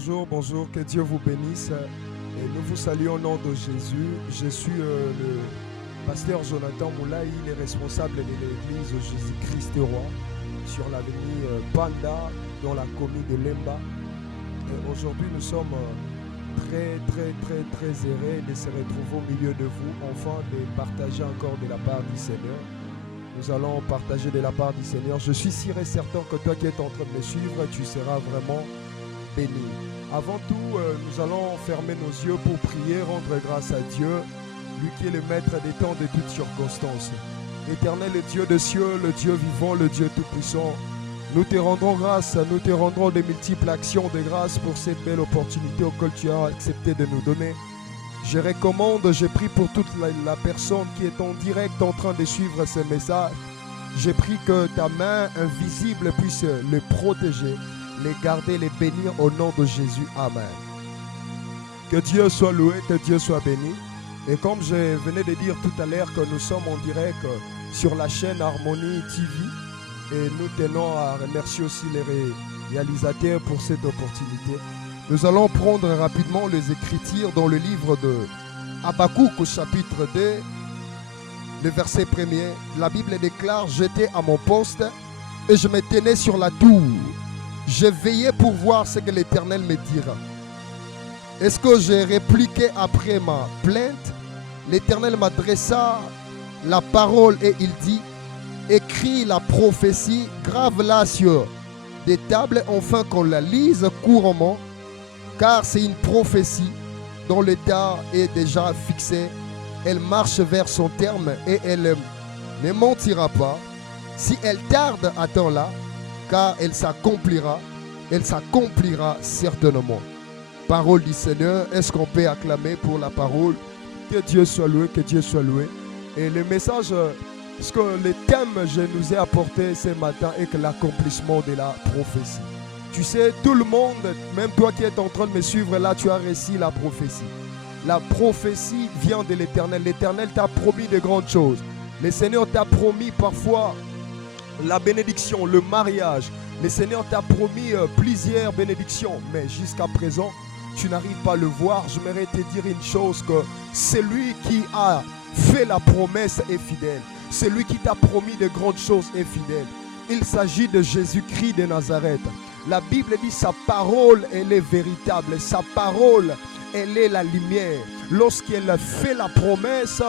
bonjour, bonjour, que Dieu vous bénisse. Et nous vous saluons au nom de Jésus. Je suis le pasteur Jonathan Moulaï, il est responsable de l'église Jésus-Christ Roi sur l'avenue Panda dans la commune de Lemba. Et aujourd'hui, nous sommes très heureux de se retrouver au milieu de vous, enfin de partager encore de la part du Seigneur. Nous allons partager de la part du Seigneur. Je suis sûr et certain que toi qui es en train de me suivre, tu seras vraiment béni. Avant tout, nous allons fermer nos yeux pour prier, rendre grâce à Dieu, lui qui est le maître des temps de toutes circonstances. Éternel, le Dieu des cieux, le Dieu vivant, le Dieu tout-puissant, nous te rendrons grâce, nous te rendrons de multiples actions de grâce pour cette belle opportunité auquel tu as accepté de nous donner. Je recommande, je prie pour toute la personne qui est en direct en train de suivre ce message. Je prie que ta main invisible puisse les protéger, les garder, les bénir au nom de Jésus. Amen. Que Dieu soit loué, que Dieu soit béni. Et comme je venais de dire tout à l'heure que nous sommes en direct sur la chaîne Harmonie TV, et nous tenons à remercier aussi les réalisateurs pour cette opportunité. Nous allons prendre rapidement les Écritures dans le livre de Habakkuk au chapitre 2, le verset 1er. La Bible déclare: j'étais à mon poste et je me tenais sur la tour. Je veillais pour voir ce que l'Éternel me dira. Est-ce que j'ai répliqué après ma plainte? L'Éternel m'adressa la parole et il dit: écris la prophétie, grave-la sur des tables, afin qu'on la lise couramment, car c'est une prophétie dont l'état est déjà fixé. Elle marche vers son terme et elle ne mentira pas. Si elle tarde, attends-la, car elle s'accomplira certainement. Parole du Seigneur. Est-ce qu'on peut acclamer pour la parole? Que Dieu soit loué, que Dieu soit loué. Et le message, ce que le thème que je nous ai apporté ce matin est que l'accomplissement de la prophétie. Tu sais, tout le monde, même toi qui es en train de me suivre là, tu as réussi la prophétie. La prophétie vient de l'Éternel. L'Éternel t'a promis de grandes choses. Le Seigneur t'a promis parfois la bénédiction, le mariage. Le Seigneur t'a promis plusieurs bénédictions. Mais jusqu'à présent, tu n'arrives pas à le voir. Je voudrais te dire une chose, que celui qui a fait la promesse est fidèle. Celui qui t'a promis de grandes choses est fidèle. Il s'agit de Jésus-Christ de Nazareth. La Bible dit: sa parole, elle est véritable. Sa parole, elle est la lumière. Lorsqu'il fait la promesse,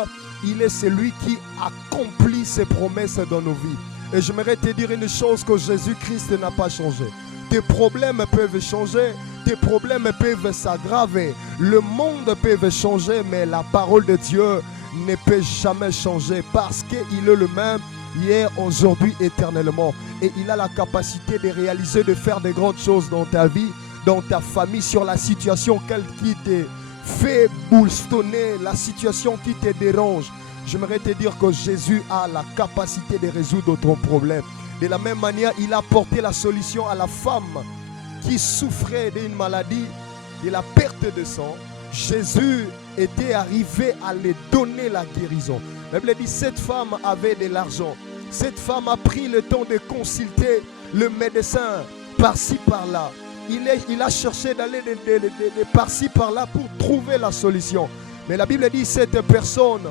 il est celui qui accomplit ses promesses dans nos vies. Et j'aimerais te dire une chose, que Jésus-Christ n'a pas changé. Tes problèmes peuvent changer, tes problèmes peuvent s'aggraver, le monde peut changer, mais la parole de Dieu ne peut jamais changer, parce qu'il est le même hier, aujourd'hui, éternellement. Et il a la capacité de réaliser, de faire de grandes choses dans ta vie, dans ta famille, sur la situation qui te fait boustonner, la situation qui te dérange. J'aimerais te dire que Jésus a la capacité de résoudre ton problème. De la même manière, il a apporté la solution à la femme qui souffrait d'une maladie, de la perte de sang. Jésus était arrivé à lui donner la guérison. La Bible dit: cette femme avait de l'argent. Cette femme a pris le temps de consulter le médecin par-ci par-là. Il a cherché d'aller de par-ci par-là pour trouver la solution. Mais la Bible dit: cette personne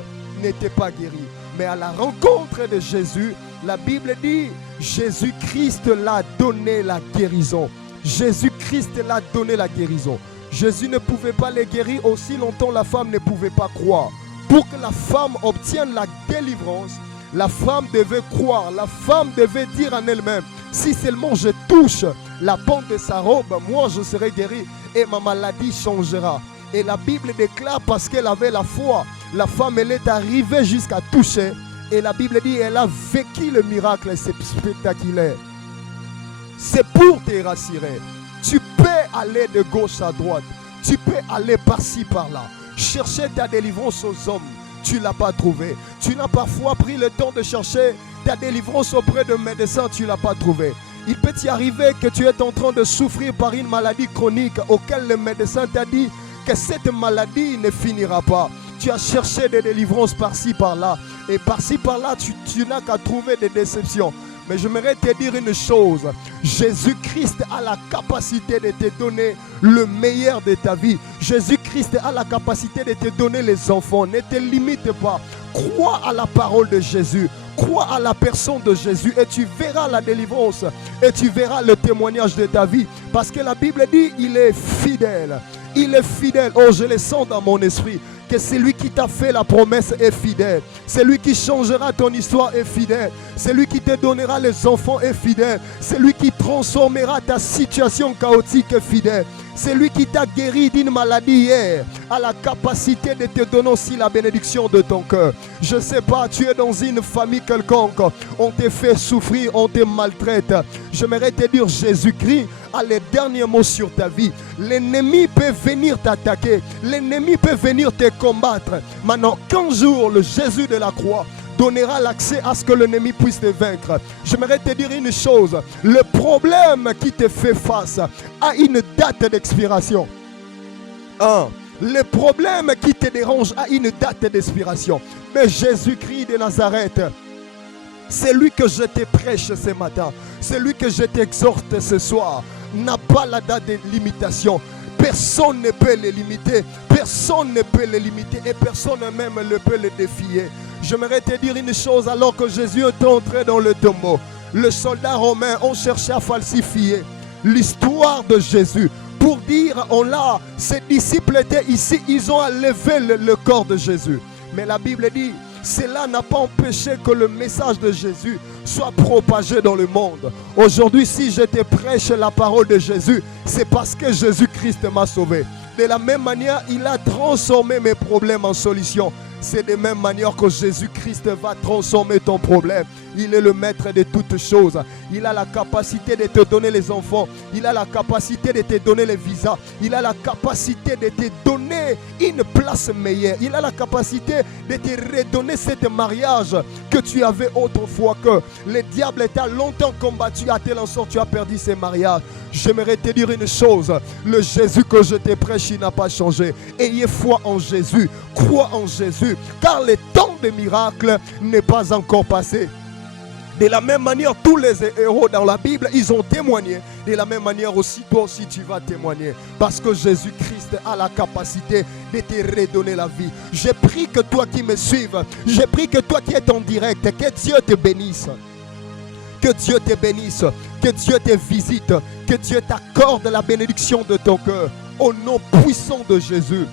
n'était pas guérie. Mais à la rencontre de Jésus, la Bible dit: Jésus-Christ l'a donné la guérison. Jésus-Christ l'a donné la guérison. Jésus ne pouvait pas les guérir aussi longtemps la femme ne pouvait pas croire. Pour que la femme obtienne la délivrance, la femme devait croire, la femme devait dire en elle-même: si seulement je touche la bande de sa robe, moi je serai guérie et ma maladie changera. Et la Bible déclare, parce qu'elle avait la foi, la femme elle est arrivée jusqu'à toucher. Et la Bible dit: elle a vécu le miracle, c'est spectaculaire. C'est pour te rassurer. Tu peux aller de gauche à droite. Tu peux aller par-ci, par-là. Chercher ta délivrance aux hommes. Tu ne l'as pas trouvé. Tu n'as parfois pris le temps de chercher ta délivrance auprès de médecins. Tu ne l'as pas trouvé. Il peut y arriver que tu es en train de souffrir par une maladie chronique auquel le médecin t'a dit que cette maladie ne finira pas. Tu as cherché des délivrances par-ci, par-là. Et par-ci, par-là, tu n'as qu'à trouver des déceptions. Mais j'aimerais te dire une chose. Jésus-Christ a la capacité de te donner le meilleur de ta vie. Jésus-Christ a la capacité de te donner les enfants. Ne te limite pas. Crois à la parole de Jésus. Crois à la personne de Jésus et tu verras la délivrance. Et tu verras le témoignage de ta vie. Parce que la Bible dit, il est fidèle. Il est fidèle. Oh, je le sens dans mon esprit. Que celui qui t'a fait la promesse est fidèle. Celui qui changera ton histoire est fidèle. Celui qui te donnera les enfants est fidèle. Celui qui transformera ta situation chaotique est fidèle. Celui qui t'a guéri d'une maladie hier a la capacité de te donner aussi la bénédiction de ton cœur. Je ne sais pas, tu es dans une famille quelconque, on te fait souffrir, on te maltraite. J'aimerais te dire, Jésus-Christ a les derniers mots sur ta vie. L'ennemi peut venir t'attaquer, l'ennemi peut venir te combattre. Maintenant, qu'un jour, le Jésus de la croix donnera l'accès à ce que l'ennemi puisse te vaincre. J'aimerais te dire une chose, le problème qui te fait face a une date d'expiration. Le problème qui te dérange a une date d'expiration. Mais Jésus-Christ de Nazareth, c'est lui que je te prêche ce matin, c'est lui que je t'exhorte ce soir, n'a pas la date de limitation. Personne ne peut le limiter, personne ne peut le limiter et personne même ne peut le défier. J'aimerais te dire une chose, alors que Jésus est entré dans le tombeau, les soldats romains ont cherché à falsifier l'histoire de Jésus pour dire, ses disciples étaient ici, ils ont enlevé le corps de Jésus. Mais la Bible dit, cela n'a pas empêché que le message de Jésus soit propagé dans le monde. Aujourd'hui, si je te prêche la parole de Jésus, c'est parce que Jésus-Christ m'a sauvé. De la même manière, il a transformé mes problèmes en solutions. C'est de la même manière que Jésus-Christ va transformer ton problème. Il est le maître de toutes choses. Il a la capacité de te donner les enfants. Il a la capacité de te donner les visas. Il a la capacité de te donner une place meilleure. Il a la capacité de te redonner ce mariage que tu avais autrefois, que le diable t'a longtemps combattu à tel en sorte que tu as perdu ce mariage. J'aimerais te dire une chose, le Jésus que je te prêche, il n'a pas changé. Ayez foi en Jésus, crois en Jésus, car le temps des miracles n'est pas encore passé. De la même manière, tous les héros dans la Bible, ils ont témoigné. De la même manière aussi, toi aussi, tu vas témoigner. Parce que Jésus-Christ a la capacité de te redonner la vie. J'ai prie que toi qui me suives, j'ai prie que toi qui es en direct, que Dieu te bénisse. Que Dieu te bénisse, que Dieu te visite, que Dieu t'accorde la bénédiction de ton cœur. Au nom puissant de Jésus.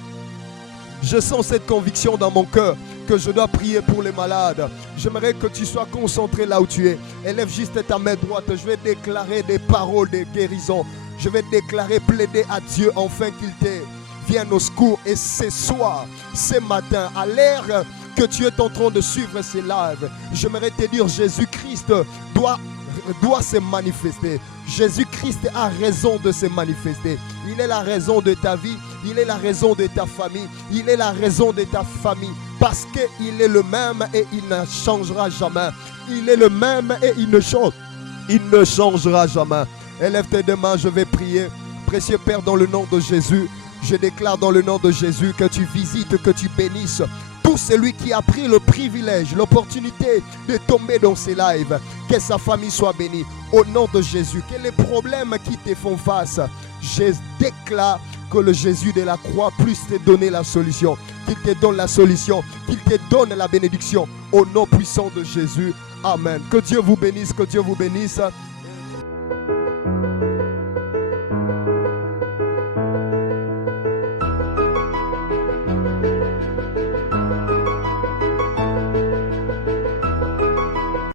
Je sens cette conviction dans mon cœur que je dois prier pour les malades. J'aimerais que tu sois concentré là où tu es. Élève juste ta main droite. Je vais déclarer des paroles de guérison. Je vais déclarer, plaider à Dieu afin qu'il te vienne au secours. Et ce soir, ce matin, à l'heure que tu es en train de suivre ces lives, j'aimerais te dire, Jésus-Christ doit se manifester. Jésus-Christ a raison de se manifester. Il est la raison de ta vie. Il est la raison de ta famille. Il est la raison de ta famille. Parce qu'il est le même et il ne changera jamais. Il est le même et il ne changera jamais. Élève tes deux mains, je vais prier. Précieux Père, dans le nom de Jésus, je déclare dans le nom de Jésus que tu visites, que tu bénisses tout celui qui a pris le privilège, l'opportunité de tomber dans ces lives. Que sa famille soit bénie. Au nom de Jésus, que les problèmes qui te font face, je déclare que le Jésus de la croix puisse te donner la solution. Qu'il te donne la solution. Qu'il te donne la bénédiction. Au nom puissant de Jésus. Amen. Que Dieu vous bénisse. Que Dieu vous bénisse.